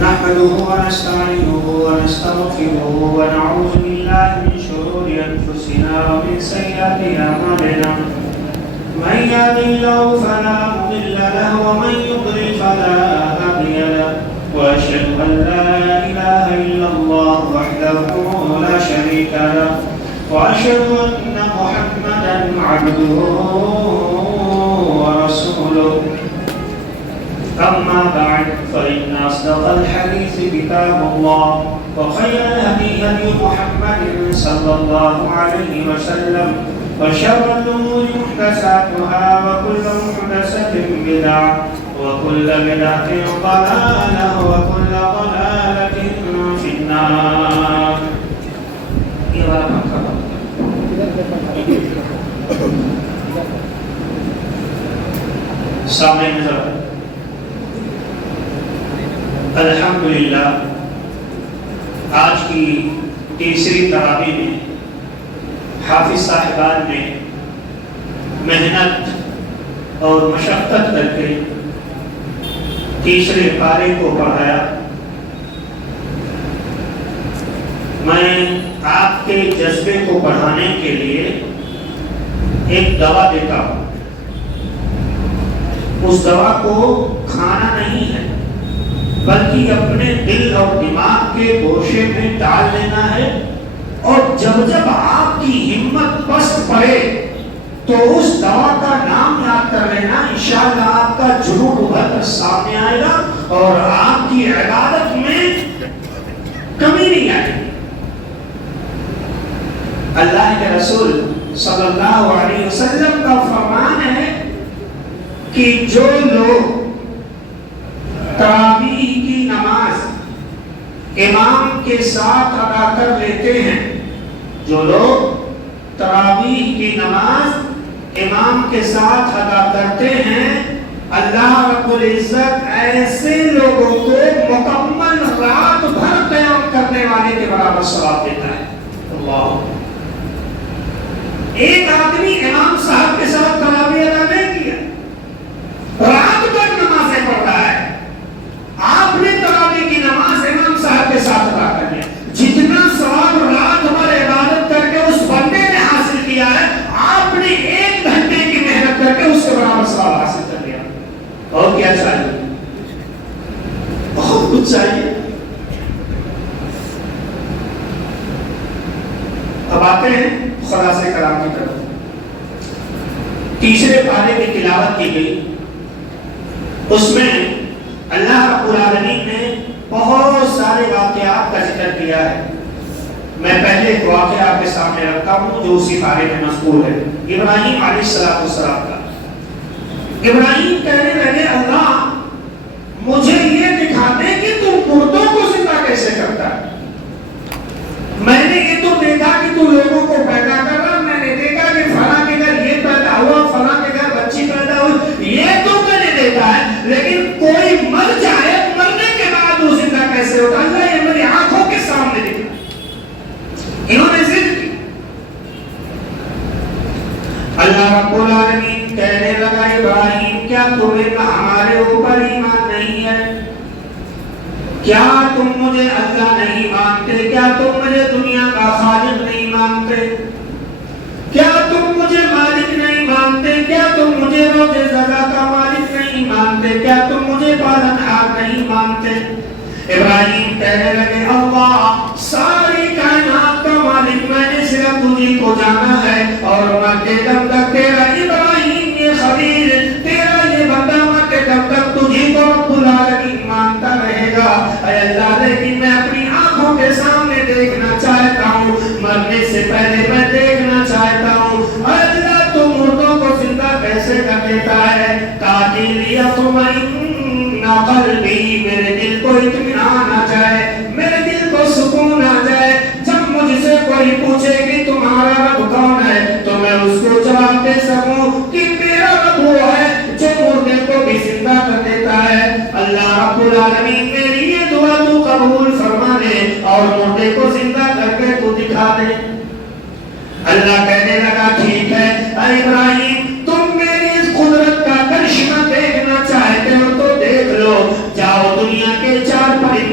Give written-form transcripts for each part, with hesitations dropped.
نحمده ونستعينه ونستغفره ونعوذ بالله من شرور أنفسنا ومن سيئات أعمالنا من يهده الله فلا مضل له ومن يضلل فلا هادي له وأشهد أن لا إله إلا الله وحده لا شريك له وأشهد أن محمدا عبده ورسوله أما بعد فإن أصدق الحديث كتاب الله وخير الهدي هدي محمد صلى الله عليه وسلم وشر الأمور محدثاتها وكل محدثة بدعة وكل بدعة ضلالة وكل ضلالة في النار. سامنے نظر الحمدللہ آج کی تیسری تراویح میں حافظ صاحبان نے محنت اور مشقت کر کے تیسرے پارے کو پڑھایا. میں آپ کے جذبے کو بڑھانے کے لیے ایک دوا دیتا ہوں. اس دوا کو کھانا نہیں ہے بلکہ اپنے دل اور دماغ کے گوشے میں ڈال لینا ہے، اور جب جب آپ کی ہمت پست پڑے تو اس دوا کا نام یاد کر لینا. انشاءاللہ آپ کا جنون ابھر کر سامنے آئے گا اور آپ کی عبادت میں کمی نہیں آئے گی. اللہ کے رسول صلی اللہ علیہ وسلم کا فرمان ہے کہ جو لوگ تراویح کی نماز امام کے ساتھ ادا کر لیتے ہیں، جو لوگ تراویح کی نماز امام کے ساتھ ادا کرتے ہیں، اللہ رب العزت ایسے لوگوں کو مکمل رات بھر قیام کرنے والے کے برابر ثواب دیتا ہے. اللہ. ایک آدمی امام صاحب کے ساتھ تراویح ادا نہیں کیا، رات بھر نمازیں پڑھ رہا ہے، آپ نے تراویح کی نماز امام صاحب کے ساتھ ادا کر لیا، جتنا ثواب رات بھر عبادت کر کے اس بندے نے حاصل کیا ہے، آپ نے 1 گھنٹے کی محنت کر کے اس کے برابر ثواب حاصل کر لیا. اور کیا چاہیے؟ بہت کچھ چاہیے. اب آتے ہیں خلاصے کلام کی طرف. تیسرے پارے کی تلاوت کی گئی، اس میں اللہ رب العالمین نے بہت سارے واقعات کا ذکر کیا ہے. میں پہلے ایک واقعہ آپ کے سامنے رکھتا ہوں جو اسی بارے میں مذکور ہے. ابراہیم علیہ السلام کا. ابراہیم کہنے لگے اللہ مجھے یہ دکھا دے کہ تم مردوں کو زندہ کیسے کرتا ہے. میں نے یہ تو دیکھا کہ تو لوگوں کو پیدا کر رہا، میں نے دیکھا کہ فلاں کے گھر یہ پیدا ہوا، فلاں کے گھر بچی پیدا ہوئی، یہ تو میں نے دیکھا ہے، لیکن کوئی مر جائے مرنے کے بعد وہ زندہ کیسے ہوتا؟ اللہ یہ میری آنکھوں کے سامنے دکھا. انہوں نے ضد کی. اللہ رب العالمین کہنے لگا ابراہیم کیا تمہیں ہمارے اوپر ایمان نہیں ہے؟ کیا تم مجھے اللہ نہیں مانتے؟ کیا تم مجھے دنیا کا خالق نہیں مانتے؟ کیا تم مجھے مالک نہیں مانتے؟ کیا تم مجھے روز زکات کا مالک نہیں مانتے؟ کیا تم مجھے پالنہار نہیں مانتے؟ ابراہیم کہنے لگے اللہ ساری کائنات کا مالک میں نے صرف تجھی کو جانا ہے، اور مرتے دم تک تیرا ابراہیم یہ خبیر تیرا یہ بندہ مرتے دم تک تجھی کو رب العالمین مانتا رہے گا. اے اللہ لیکن میں اپنی آنکھوں کے سامنے دیکھنا چاہتا ہوں، مرنے سے پہلے میں دیکھنا چاہتا ہوں. اے اللہ تو مردوں کو زندہ کیسے کر دیتا ہے؟ قاتل یطمئن قلبی، میرے دل کو اطمینان آ جائے، میرے دل کو سکون آ جائے. جب مجھ سے کوئی پوچھے کہ تمہارا رب کون ہے تو میں اس کو جواب دے سکوں کہ میرا رب وہ ہے جو مردے کو بھی زندہ کر دیتا ہے. اللہ رب العالمین میری یہ دعا تو قبول فرما لے اور مردے کو زندہ کر کے تو دکھا دے. اللہ کہنے لگا ٹھیک ہے اے ابراہیم تم میری اس قدرت کا کرشمہ دیکھنا چاہتے ہو تو دیکھ لو. جاؤ دنیا کے 4 پرندے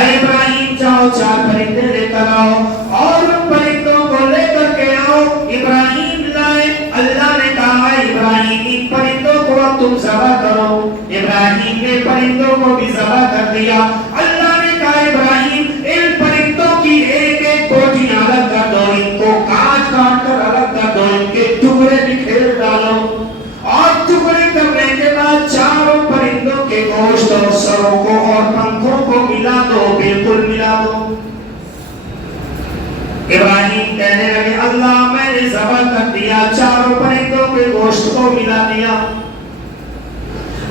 اے ابراہیم جاؤ 4 پرندے لے کر آؤ اور ان پرندوں کو لے کر کے آؤ. ابراہیم لائے. اللہ نے کہا ابراہیم ان پرندوں کو تم ذبح کرو. ابراہیم نے پرندوں کو بھی ذبح کر دیا. اللہ نے کہا ابراہیم ان پرندوں کی ایک ایک کوٹھی الگ کر دو, ان کو کاٹ کاٹ کر الگ کر دو, ان کے ٹکڑے بکھیر ڈالو اور ٹکڑے کرنے کے بعد چاروں پرندوں کے گوشت اور سروں کو اور پنکھوں کو ملا دو, بالکل ملا دو. ابراہیم کہنے لگے اللہ میں نے ذبح کر دیا, چاروں پرندوں کے گوشت کو ملا دیا.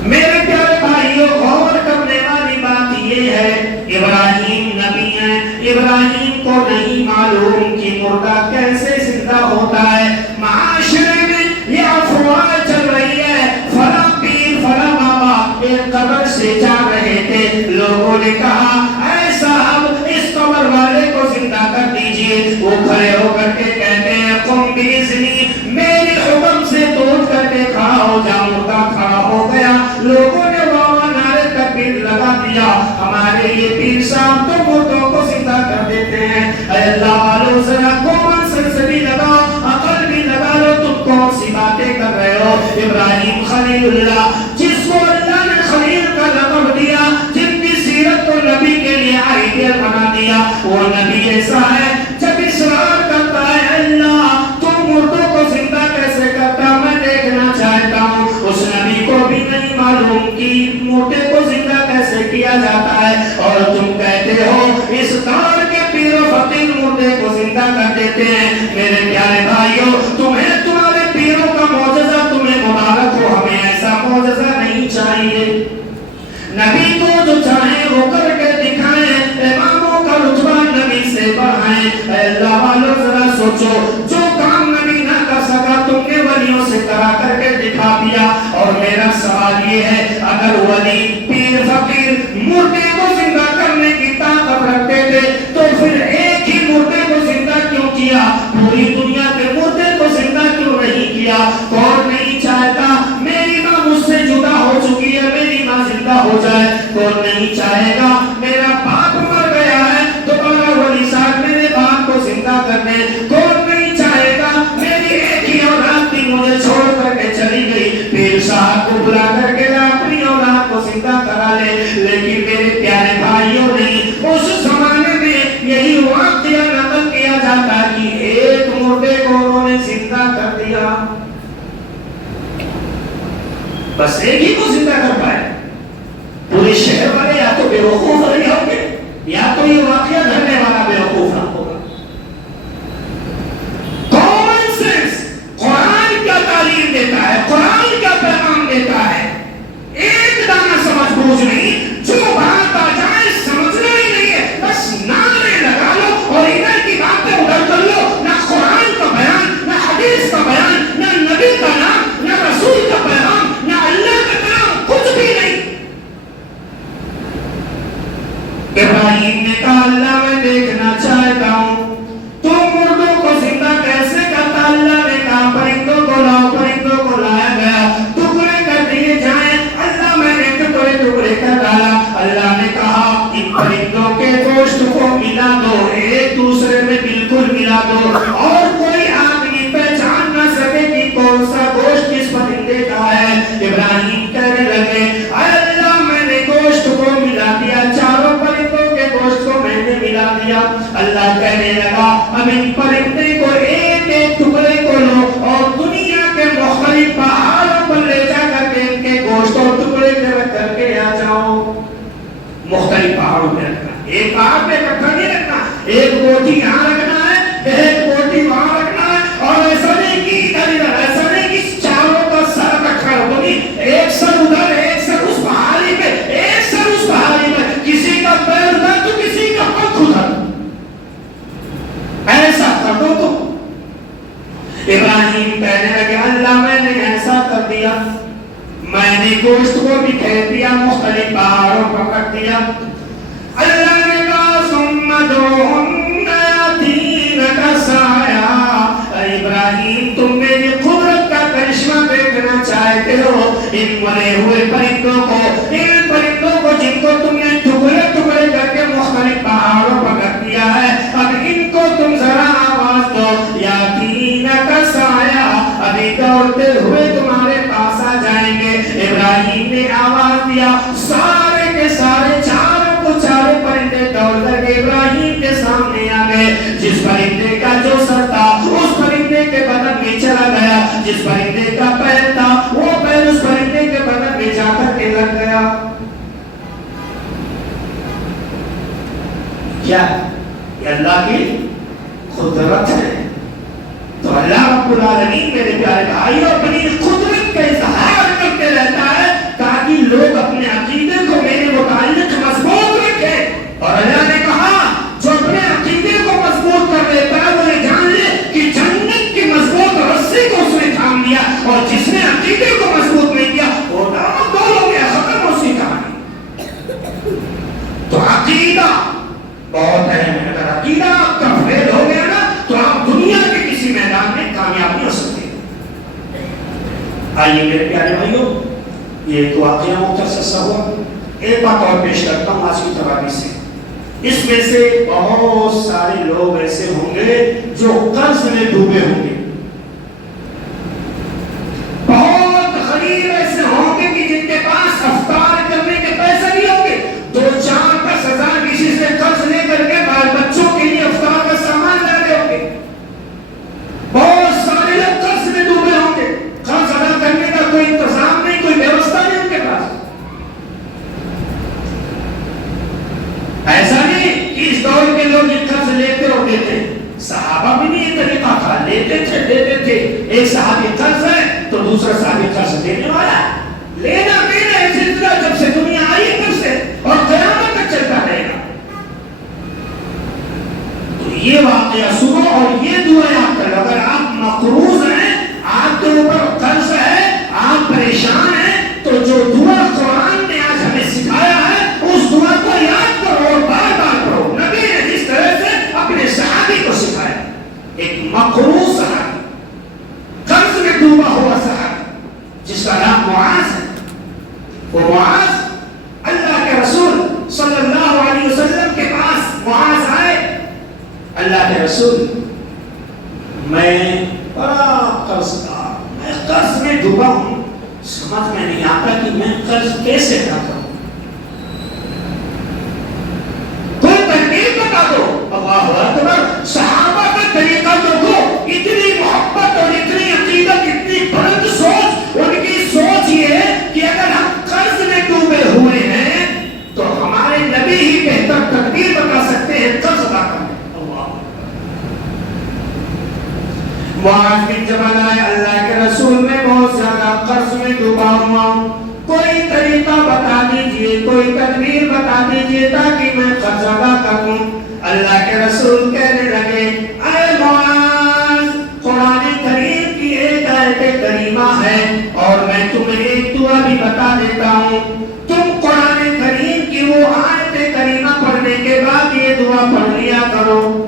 میرے پیارے بھائیوں غور کرنے والی بات یہ ہے ابراہیم نبی ہیں. ابراہیم کو نہیں معلوم کہ مردہ کیسے زندہ ہوتا ہے. معاشرے میں یہ افواہ چل رہی ہے فلاں پیر فلاں بابا ایک قبر سے جا رہے تھے, لوگوں نے کہا اے صاحب اس قبر والے کو زندہ کر دیجئے. وہ کھڑے ہو کر کے کہتے ہیں قم باذنی, میرے حکم سے توڑ کر کے کھڑا ہو جا. مردہ کھڑا ہو گیا. لوگوں نے واہ نعرے تکبیر لگا دیا. ہمارے یہ پیر صاحب تو مردوں کو زندہ کر دیتے ہیں. اے اللہ والو ذرا کومن سنس بھی لگاؤ, عقل بھی لگا لو, تم کون سی باتیں کر رہے ہو. ابراہیم خلیل اللہ جس کو اللہ نے خلیل کا لقب دیا, جن کی سیرت کو نبی کے لیے آئیڈیل بنا دیا, وہ نبی ایسا ہے جب اصرار کرتا ہے اللہ تو مردوں کو زندہ کیسے کرتا میں دیکھنا چاہتا ہوں. اس نبی کو بھی نہیں معلوم کہ مردے کو زندہ کیسے کیا جاتا ہے, اور تم کہتے ہو اس دور کے پیر و فقیر مردے کو زندہ کر دیتے ہیں. میرے پیارے بھائیوں تمہیں تمہارے پیروں کا معجزہ تمہیں مبارک ہو, ہمیں ایسا معجزہ نہیں چاہیے. نبی کو جو چاہے وہ کر کے دکھائیں, اماموں کا رتبہ نبی سے بڑھائیں. اے اللہ والو ذرا سوچو جو کام نبی نہ کر سکا تم نے ولیوں سے کرا کر کے دکھا دیا. اور میرا سوال یہ ہے اگر ولی پیر فقیر مردے کو زندہ کرنے کی طاقت رکھتے تھے تو پھر ایک ہی مردے کو زندہ کیوں کیا, پوری دنیا کے مردے کو زندہ کیوں نہیں کیا. کون نہیں چاہتا میری ماں مجھ سے جدا ہو چکی ہے, میری ماں زندہ ہو جائے. کون نہیں چاہے گا میرا باپ مر گیا ہے دوبارہ ولی صاحب میرے باپ کو زندہ کر دے. کون نہیں چاہے گا میری ایک ہی اولاد بھی مجھے چھوڑ کر کے چلی گئی, پیر صاحب کو بلا کر کے اپنی اولاد کو زندہ کرا لے. لیکن میرے پیارے بھائیوں نہیں, اس زمانے میں یہی واقعہ نقل کیا جاتا کہ ایک مردے کو انہوں نے زندہ کر دیا, بس ایک ہی کو زندہ کر پائے. پورے شہر والے یا تو بے وقوف رہے ہوں گے یا تو یہ واقعہ گھرنے والا بے وقوف نہ ہوگا. کامن سینس قرآن کیا تعلیم دیتا ہے, قرآن کیا پیغام دیتا ہے. ایک دانہ سمجھ بوجھ نہیں, جو بات آ جائے سمجھنا ہی نہیں ہے, بس نعرے لگا لو اور ادھر کی باتیں ادھر کر لو. نہ قرآن کا بیان, نہ حدیث کا بیان, نہ نبی کا نام, نہ رسول کا پیغام, نہ اللہ کا کلام, کچھ بھی نہیں. ابراہیم نے کہا اللہ میں دیکھنا چاہتا ہوں تو مردوں کو زندہ کیسے کرتا. اللہ نے کہا پرندوں کو لاؤ. پرندوں کو لایا گیا, ٹکڑے کر دیے جائیں. اللہ میں نے ٹکڑے ٹکڑے کر ڈالا. اللہ نے کہا ان پرندوں کے گوشت کو ملا دو, ایک دوسرے میں بالکل ملا دو, اور کوئی آدمی پہچان نہ سکے کہ کون سا گوشت کس پرندے کا ہے. ابراہیم کہنے لگے اے اللہ میں نے گوشت کو ملا دیا, چاروں پرندوں کے گوشت کو میں نے ملا دیا. اللہ کہنے لگا اب ان پرندے کو ایک ایک ٹکڑے کو لو اور دنیا کے مختلف پہاڑوں پر لے جا کر کے ان کے گوشت اور ٹکڑے کر کے آ جاؤ. مختلف پہاڑوں پہ رکھنا, ایک پہاڑ پہ اکٹھا نہیں رکھنا, ایک کوٹھی یہاں رکھنا ہے, ایک کوٹھی وہاں رکھنا ہے. اور ایسا نہیں کہ ایسا نہیں کہ چاروں کا سر اکٹھا رکھو, ایک سر ادھر, ایک سر اس پہاڑی پہ, ایک سر اس پہاڑی پہ, کسی کا پیر ادھر تو کسی کا پنکھ ادھر, ایسا کر دو. تو ابراہیم کہنے لگے اللہ میں نے ایسا کر دیا, میں نے گوشت کو بھی کہہ دیا, مختلف پہاڑوں پر رکھ دیا. اللہ نے کہا ثم ادعوهن يأتينك سعيا. ابراہیم تم میری قدرت کا کرشمہ دیکھنا چاہتے ہو, ان مرے ہوئے پرندوں کو, ان پرندوں کو جن کو تم نے ٹکڑے ٹکڑے کر کے مختلف کیا یہ اللہ کی قدرت ہے. تو اللہ رب العالمین میرے پیارے بھائیوں اپنی قدرت کا اظہار کرتے رہتا ہے تاکہ لوگ اپنے عقیدے کو میرے متعلق مضبوط رکھیں. اور اللہ نے کہا جو اپنے عقیدے کو مضبوط کر لیتا ہے وہ یہ جان لے کہ جنت کی مضبوط رسی کو اس نے تھام لیا, اور جس نے عقیدے کو مضبوط نہیں کیا وہ دو ہو گیا, ختم ہو سی کہانی. تو عقیدہ بہت اہم ہے. اگر عقیدہ آپ کا فیل ہو گیا نا تو آپ دنیا کے کسی میدان میں کامیاب نہیں ہو سکتے. آئیے میرے پیارے بھائیوں, یہ تو واقعہ مختصر سا ہوا. ایک بات اور پیش کرتا ہوں آج کی تراویح سے. اس میں سے بہت سارے لوگ ایسے ہوں گے جو قرض میں ڈوبے ہوں گے. بہت غریب ایسے ہوں گے کہ جن کے پاس افطار کرنے کے پیسے نہیں ہوں گے. 2-4-10,000 کسی سے قرض لے کر کے بال بچوں کے لیے افطار کا سامان لا رہے ہوں گے. بہت سارے لوگ قرض میں ڈوبے ہوں گے. قرض ادا کرنے کا کوئی انتظام نہیں, کوئی ویوستھا نہیں ان کے پاس. ایسا نہیں کہ اس دور کے لوگ یہ قرض لیتے اور دیتے. صحابہ بھی نہیں یہ طریقہ تھا, لیتے تھے دیتے تھے. ایک صحابی قرض ہے تو دوسرا صحابی قرض دینے والا ہے. لینا دینا یہ سلسلہ جب سے دنیا آئی تب سے اور قیامت تک چلتا رہے گا. تو یہ واقعہ سنو اور یہ دعا یاد کرو. اگر آپ مقروض ہیں, آپ کے اوپر قرض ہے, آپ پریشان ہیں, تو جو دعا قرآن نے آج ہمیں سکھایا ہے اس دعا کو یاد کرو اور بار بار پڑھو. نبی نے جس طرح سے اپنے صحابی کو سکھایا, ایک مقروض صحابی, قرض میں ڈوبا ہوا صحابی جس کا نام معاذ ہے. وہ معاذ اللہ کے رسول صلی اللہ علیہ وسلم کے پاس معاذ آئے. اللہ کے رسول, میں بڑا قرض دار, میں قرض میں ڈوبا ہوں, سمجھ میں نہیں آتا کہ میں قرض کیسے ادا کروں, کوئی ترتیب بتا دو. اللہ اکبر. صحابہ کا طریقہ دیکھو, اتنی محبت اور اتنی عقیدت, اتنی بلند سوچ. ان کی سوچ یہ ہے کہ اگر ہم قرض میں ڈوبے ہوئے ہیں تو ہمارے نبی ہی بہتر تدبیر بتا سکتے ہیں قرض ادا کرنے. معاذ بن جبل آئے, اللہ کے رسول میں بہت زیادہ قرض میں ڈوبا ہوا ہوں, کوئی طریقہ بتا دیجئے, کوئی تدبیر بتا دیجئے تاکہ میں قرض ادا کروں. اللہ کے رسول کہنے لگے, اے معاذ, قرآن کریم کی ایک آیت کریمہ ہے اور میں تمہیں ایک دعا بھی بتا دیتا ہوں. تم قرآن کریم کی وہ آیت کریمہ پڑھنے کے بعد یہ دعا پڑھ لیا کرو.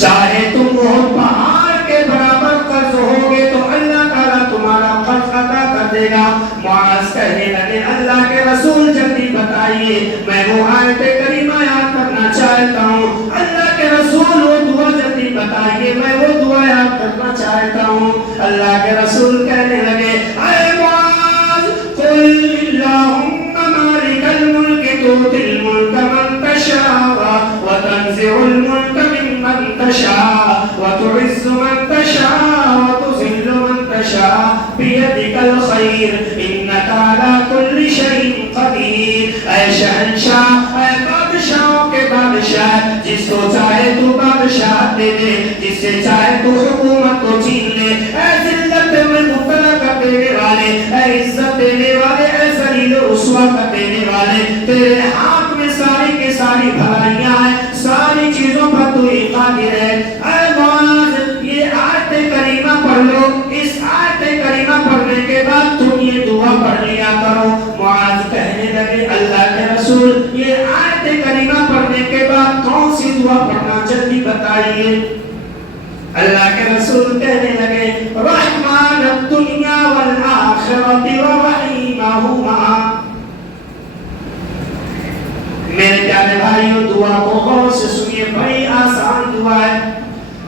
چاہے تم بہت پہاڑ کے برابر قرض ہوگے تو اللہ تعالیٰ تمہارا قرض ادا کر دے گا. معاذ کہنے لگے, اللہ کے رسول جلدی بتائیے, میں وہ آیت کریمہ یاد کرنا چاہتا ہوں. اللہ کے رسول وہ دعا جلدی بتائیے, میں وہ دعا یاد کرنا چاہتا ہوں. اللہ کے رسول کہنے لگے, اے معاذ, قل اللہم مالک الملک تؤتی الملک من تشاء وتنزع الملک من تشاء وتعز من تشاء وتذل من تشاء بيدك الخير انك على كل شيء قدير. اے شہنشاہ, اے بادشاہوں کے بادشاہ, جس کو چاہے تو بادشاہ دے دے, جس سے چاہے تو حکومت کو چھین لے. اے ذلت میں مبتلا کر دینے والے, اے عزت دینے والے, اے ذلیل و رسوا کر دینے والے, تیرے ہاتھ میں ساری کی ساری بھلائیاں ہیں, ساری چیزوں پر تو ہی قادر ہے. اے معاذ, یہ آیت کریمہ پڑھ لو. اس آیت کریمہ پڑھنے کے بعد تم یہ دعا پڑھ لیا کرو. معاذ کہنے لگے, اللہ کے رسول, یہ آیت کریمہ پڑھنے کے بعد کون سی دعا پڑھنا جلدی بتائیے. اللہ کے رسول کہنے لگے, رحمان الدنیا والآخرۃ ورحیمہما. میرے پیارے بھائیوں, دعا کو غور سے سنیے, بڑی آسان دعا ہے.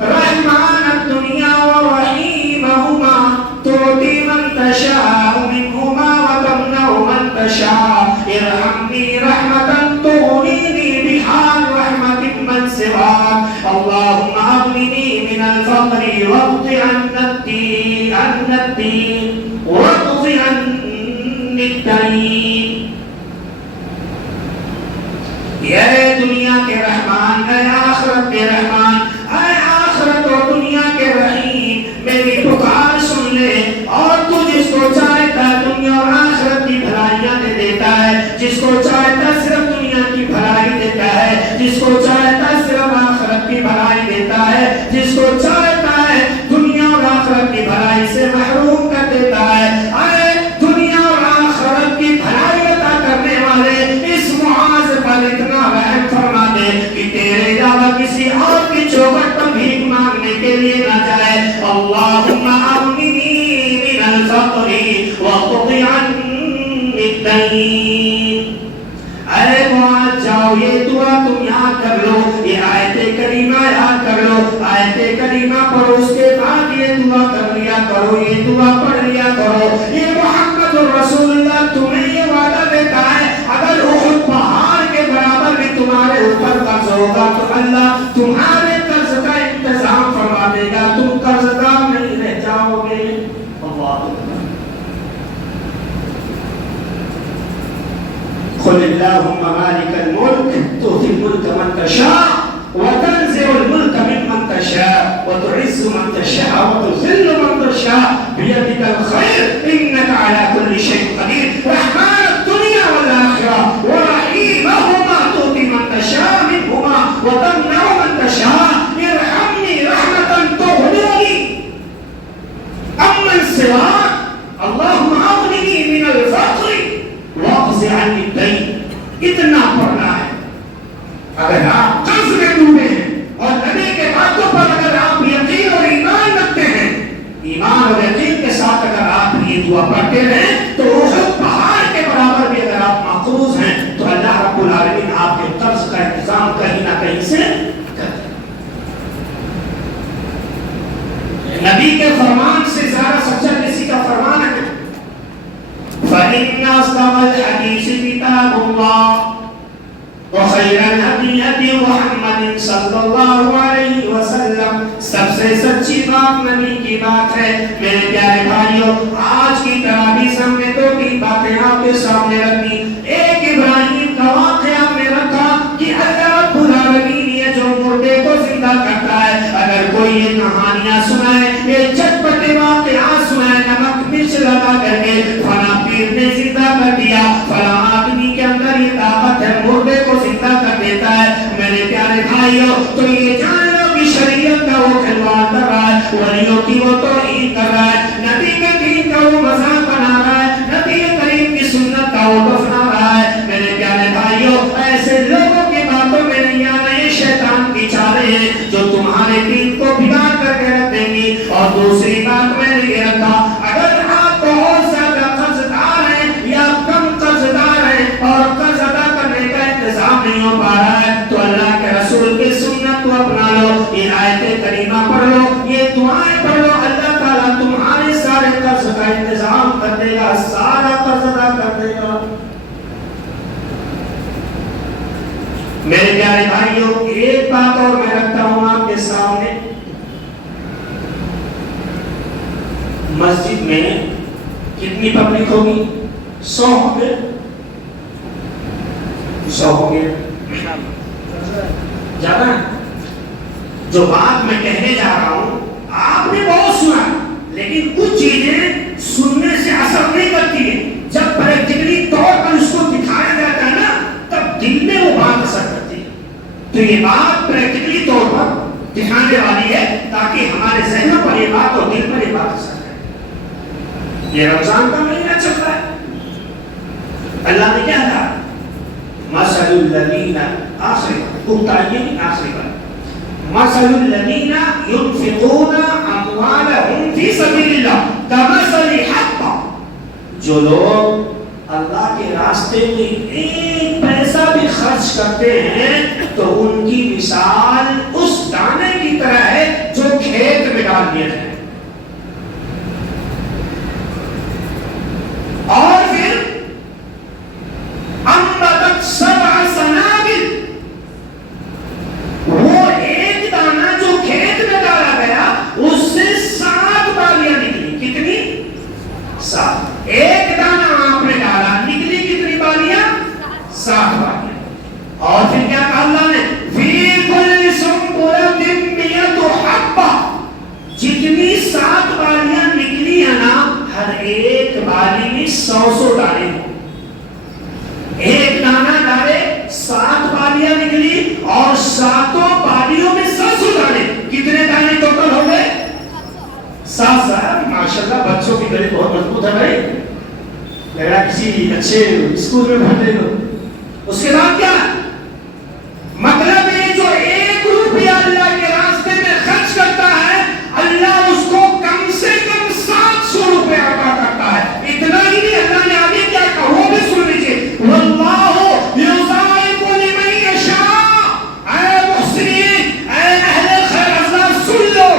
رحمان الدنیا ورحیمہما تؤتی من تشاء منہما وتمنع من تشاء ارحمنی رحمتا تغنینی بحال رحمت من سواک اللہم اغننی من الفقر واقض عنی الدین واقض عنی الدین. یہ دنیا کے رحمان، اے آخرت کے رحمان، اے آخرت و دنیا کے رحیم، میری پکار سن لے، اور تو جس کو چاہتا ہے دنیا اور آخرت کی بھلائیاں دے دیتا ہے، جس کو چاہتا صرف دنیا کی بھلائی دیتا ہے، جس کو چاہتا صرف آخرت کی بھلائی دیتا ہے، جس کو چاہتا ہے دنیا اور آخرت کی بھلائی سے محروم کر دیتا ہے۔ اے دنیا اور آخرت کی بھلائی عطا کرنے والے، اس معاذ پر اتنا رحم فرما دے کہ تیرے علاوہ کسی اور کی چوکھٹ پر بھیک مانگنے کے لیے نہ جائے۔ اللہم اغننی من الفقر واقض عنی الدین۔ اے معاذ جاؤ، یہ دعا تم یاد کر لو، یہ آیت کریمہ یاد کر لو، آیت کریمہ پڑھو، اس کے بعد یہ دعا کر لیا کرو، یہ دعا پڑھ لیا کرو۔ یہ محمد الرسول اللہ تمہیں یہ وعدہ دیتا ہے، اگر احد پہاڑ کے برابر بھی تمہارے اوپر قرض ہوگا تو اللہ تمہارے قرض کا انتظام فرما دے گا، تم قرض دار نہیں رہ جاؤ گے۔ اللہ قل اللهم مالك الملك تؤتي الملك من تشاء وتنزع الملك ممن تشاء وتعز من تشاء وتذل من تشاء بيدك الخير انك على كل شيء قدير۔ رحمن الدنيا والآخرة ورحيمهما تؤتي من تشاء منهما وتمنع من تشاء، ارحمني رحمة تغنيني عمن سواك، اللهم اغنني من الفقر واقض عنی الدین۔ اتنا پڑھنا ہے۔ اگر آپ قرض میں ڈوبے ہیں اور نبی کے باتوں پر اگر آپ یقین اور ایمان رکھتے ہیں، ایمان اور یقین کے ساتھ اگر آپ یہ دعا پڑھتے رہیں تو احد پہاڑ کے برابر بھی اگر آپ محفوظ ہیں تو اللہ رب العالمین آپ کے قرض کا انتظام کہیں نہ کہیں سے کر دے۔ نبی کے فرمان سے زیادہ سچا کسی کا فرمان ہے؟ فإن أصدق الحديث كتاب الله وخير الهدي هدي محمد صلی اللہ علیہ وسلم۔ سب سے سچی بات نبی کی بات ہے۔ میرے پیارے بھائیوں، آج کی تراویح ہم نے دو تین باتیں آپ کے سامنے رکھی۔ ایک ابراہیم کا واقعہ ہم نے رکھا کہ اللہ رب العالمین یہ جو مردے کو زندہ کرتا ہے، اگر کوئی یہ کہانیاں سنائے، یہ چٹپٹے واقعات سنائے، نمک مرچ لگا کر کے فلاں پیر نے زندہ کر دیا، فلاں آدمی کے اندر یہ طاقت ہے، مردے کو زندہ کر دیتا ہے، میرے پیارے بھائیوں، تو یہ جان لو کہ شریعت کا وہ کھلواڑ کر رہا ہے، ولیوں کی وہ توہین کر رہا ہے، نبی کے دین کا وہ مذاق بنا رہا ہے، نبی کریم کی سنت کا وہ دفنا رہا ہے۔ میرے پیارے بھائیوں، ایسے لوگوں کی باتوں میں نہیں آنا، یہ شیطان کی چالیں ہیں جو تمہارے دین کو بگاڑ کر کے رکھ دیں گی۔ اور دوسری بات میں نے یہ رکھا، اگر آپ بہت زیادہ قرض دار ہیں یا کم قرض دار ہیں اور قرض ادا کرنے کا انتظام نہیں ہو پا رہا ہے تو اللہ کے رسول کی سنت کو اپنا لو، یہ آیت کریمہ پڑھ لو، یہ دعائیں پڑھ لو، اللہ تعالیٰ تمہارے سارے قرض کا انتظام کر دے گا، سارا قرض ادا کر دے گا۔ میرے پیارے بھائیوں، ایک بات اور میں رکھتا ہوں آپ کے سامنے، مسجد میں کتنی پبلک ہوگی؟ 100 ہوں گے، 100 ہوں گے، زیادہ ہے۔ جو بات میں کہنے جا رہا ہوں آپ نے بہت سنا، لیکن کچھ چیزیں سننے سے اثر نہیں کرتی ہیں، جب پریکٹیکلی طور پر اس کو دکھایا جاتا ہے نا تب دل میں وہ بات اثر کرتی ہے۔ تو یہ بات پریکٹیکلی طور پر دکھانے والی ہے تاکہ ہمارے ذہنوں پر یہ بات اور دل پر یہ بات اثر کرے۔ یہ رمضان کا مہینہ چل رہا ہے، اللہ نے کیا کہا؟ مثل الذین آخری آخری بات مثل الذین ينفقون اموالهم فی سبیل اللہ کمثل حبۃ، جو لوگ اللہ کے راستے میں ایک پیسہ بھی خرچ کرتے ہیں تو ان کی مثال اس دانے کی طرح ہے جو کھیت میں ڈال دیا جائے، اور پھر انبتت 7 سنابل، وہ ایک دانہ جو کھیت میں ڈالا گیا اس سے 7 بالیاں نکلی۔ کتنی؟ 7۔ ایک دانہ آپ نے ڈالا، نکلی کتنی بالیاں؟ 7 بالیاں۔ اور پھر کیا کہا اللہ 100 دانے ہوں. ایک دانہ ڈالے 7 بالیاں نکلی اور 7 بالیوں میں 700 دانے. کتنے دانے ٹوٹل ہو گئے؟ 700. ماشاءاللہ بچوں کی گلی بہت مضبوط ہے بھائی. لگ رہا کسی اچھے اسکول میں پڑھتے ہو. اس کے بعد کیا مطلب ہے جو 1 روپیہ اللہ کے راستے میں خرچ کرتا ہے اللہ اس کو کم سے کم 700 روپے عطا کرتا ہے. اتنا ہی نہیں, اللہ نے آگے کیا کہا وہ بھی سن لیجیے. واللہ یضاعف لمن یشاء. اے محسنین, اے اہل خیر حضرات سن لو,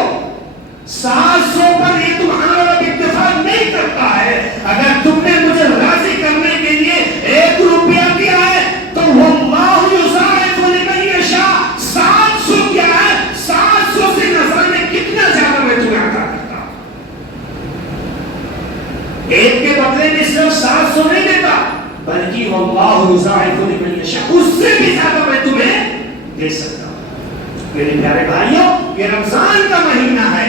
700 پر یہ تمہارا رب اکتفا نہیں کرتا ہے. اگر تم نے مجھے راضی کرنے کے لیے 1 روپیہ دیا ہے تو واللہ یضاعف لمن یشاء. 700 کیا ہے, 700 سے نظر میں کتنا زیادہ میں تمہیں عطا کرتا. ایک کے بدلے میں صرف 700 نہیں دیتا بلکہ واللہ یضاعف لمن یشاء, اس سے بھی زیادہ میں تمہیں دے سکتا ہوں. میرے پیارے بھائیوں, یہ رمضان کا مہینہ ہے,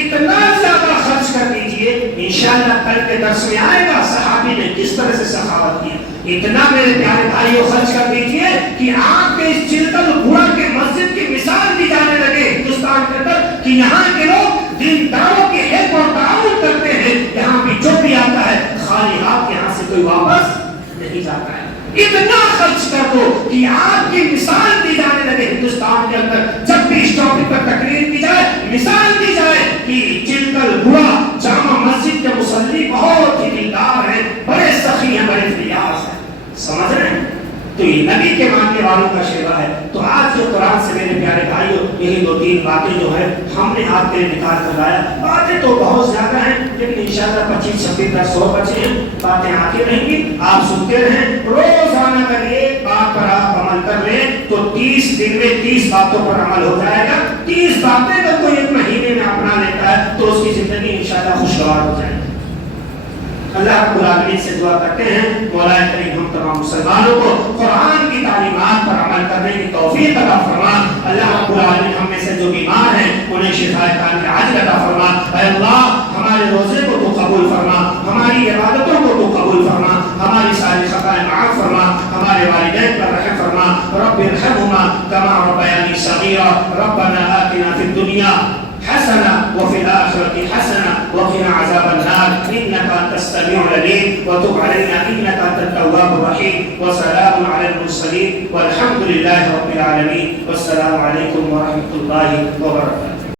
اتنا زیادہ خرچ کر دیجئے. انشاءاللہ کل کے درس میں آئے گا صحابی نے کس طرح سے سخاوت کیا. اتنا میرے پیارے بھائیوں خرچ کر دیجئے کہ آپ کے اس چلتل گھوڑا کے مسجد کی مثال دی جانے لگے ہندوستان کے اندر کہ یہاں کے لوگ دینداروں کے حلف اور تعاون کرتے ہیں. یہاں بھی جو بھی آتا ہے خالی ہاتھ یہاں سے کوئی واپس نہیں جاتا ہے. اتنا خرچ کر دو کہ آپ کی مثال دی جانے لگے ہندوستان کے اندر. جب بھی اس ٹاپک پر تقریر کی جائے مثال دی جائے کہ چلکل گڑا جامع مسجد کے مصلی بہت ہی دیندار ہیں, بڑے سخی ہیں, بڑے فریاض ہیں. سمجھ رہے ہیں؟ تو یہ نبی کے ماننے والوں کا شیوا ہے. تو آج جو قرآن سے میرے پیارے بھائیوں یہی 2-3 باتیں جو ہے ہم نے آپ کے لیے نکال کر لایا. باتیں تو بہت زیادہ ہیں لیکن انشاءاللہ 25-26 10 100 بچے ہیں, باتیں آتی رہیں گی, آپ سنتے رہیں. روزانہ اگر ایک بات پر آپ عمل کر لیں تو 30 دن میں 30 باتوں پر عمل ہو جائے گا. 30 باتیں اگر کوئی 1 مہینے میں اپنا لیتا ہے تو اس کی زندگی انشاءاللہ خوشگوار ہو جائے گی. اللہ رب العالمین سے دعا کرتے ہیں مولا کریم ہم تمام مسلمانوں کو قرآن کی تعلیمات پر عمل کرنے کی توفیق عطا فرما. اللہ رب العالمین ہم میں سے جو بیمار ہیں انہیں شفاء کاملہ عاجل عطا فرما. اے اللہ ہمارے روزے کو تو قبول فرما, ہماری عبادتوں کو تو قبول فرما, ہماری ساری خطائیں معاف فرما, ہمارے والدین پر رحم فرما. رب ارحمهما كما ربياني صغيرا. ربنا آتنا في الدنيا حسنة وفي الآخرة حسنة وقنا عذاب النار. إنك أنت السميع العليم وتب علينا إنك أنت التواب الرحيم. وسلام على المرسلين والحمد لله رب العالمين. والسلام عليكم ورحمة الله وبركاته.